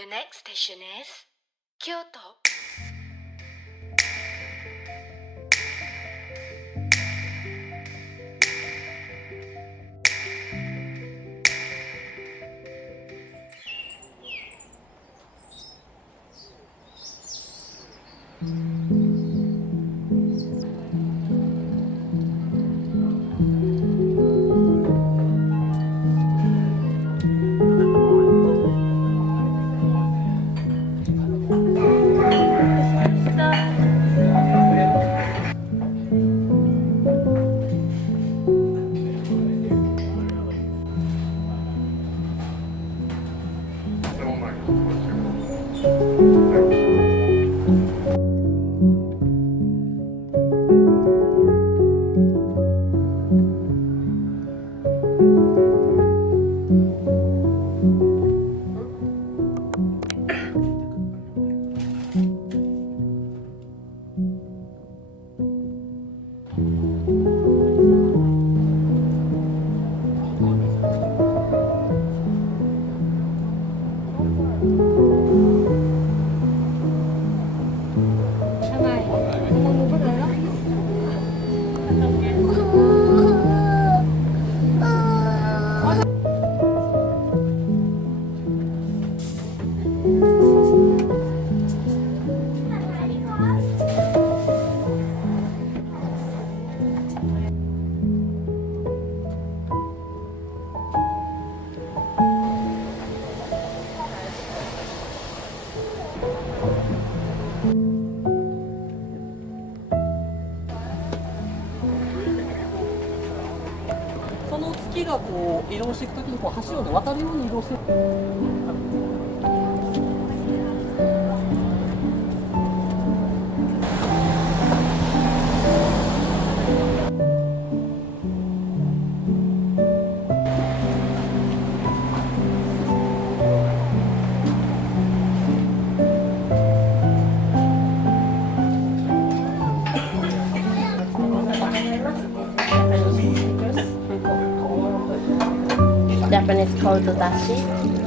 The next station is Kyoto. その月がこう移動していくときにこう橋を、ね、渡るように移動していく。Japanese called dashi,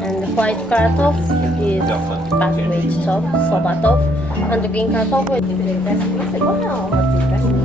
and the white color tofu is buckwheat tofu, soba tofu, and the green color tofu isご飯をお持ちいたします。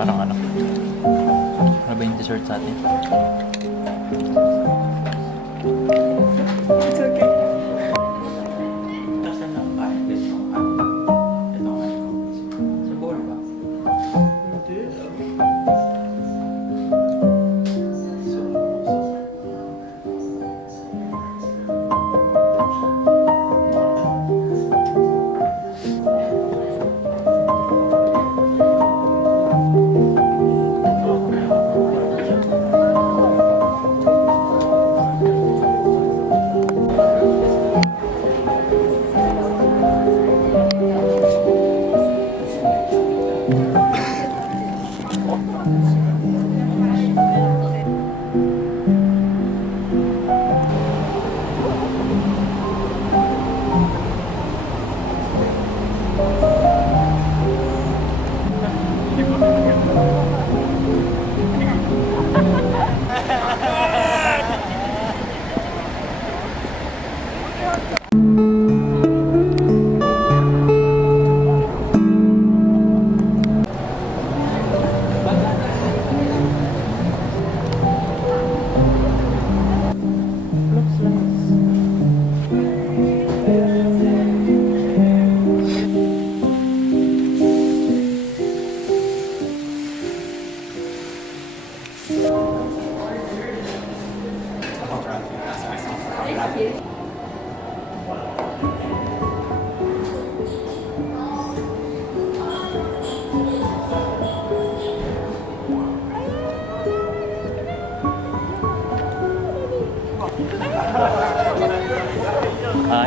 Parang ano? Ano ba yung dessert sa atin? It's okay. Nasaan ang kain? Ito sa bowl ba? Looks nice.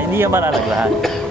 Hindi yan malalaglahan.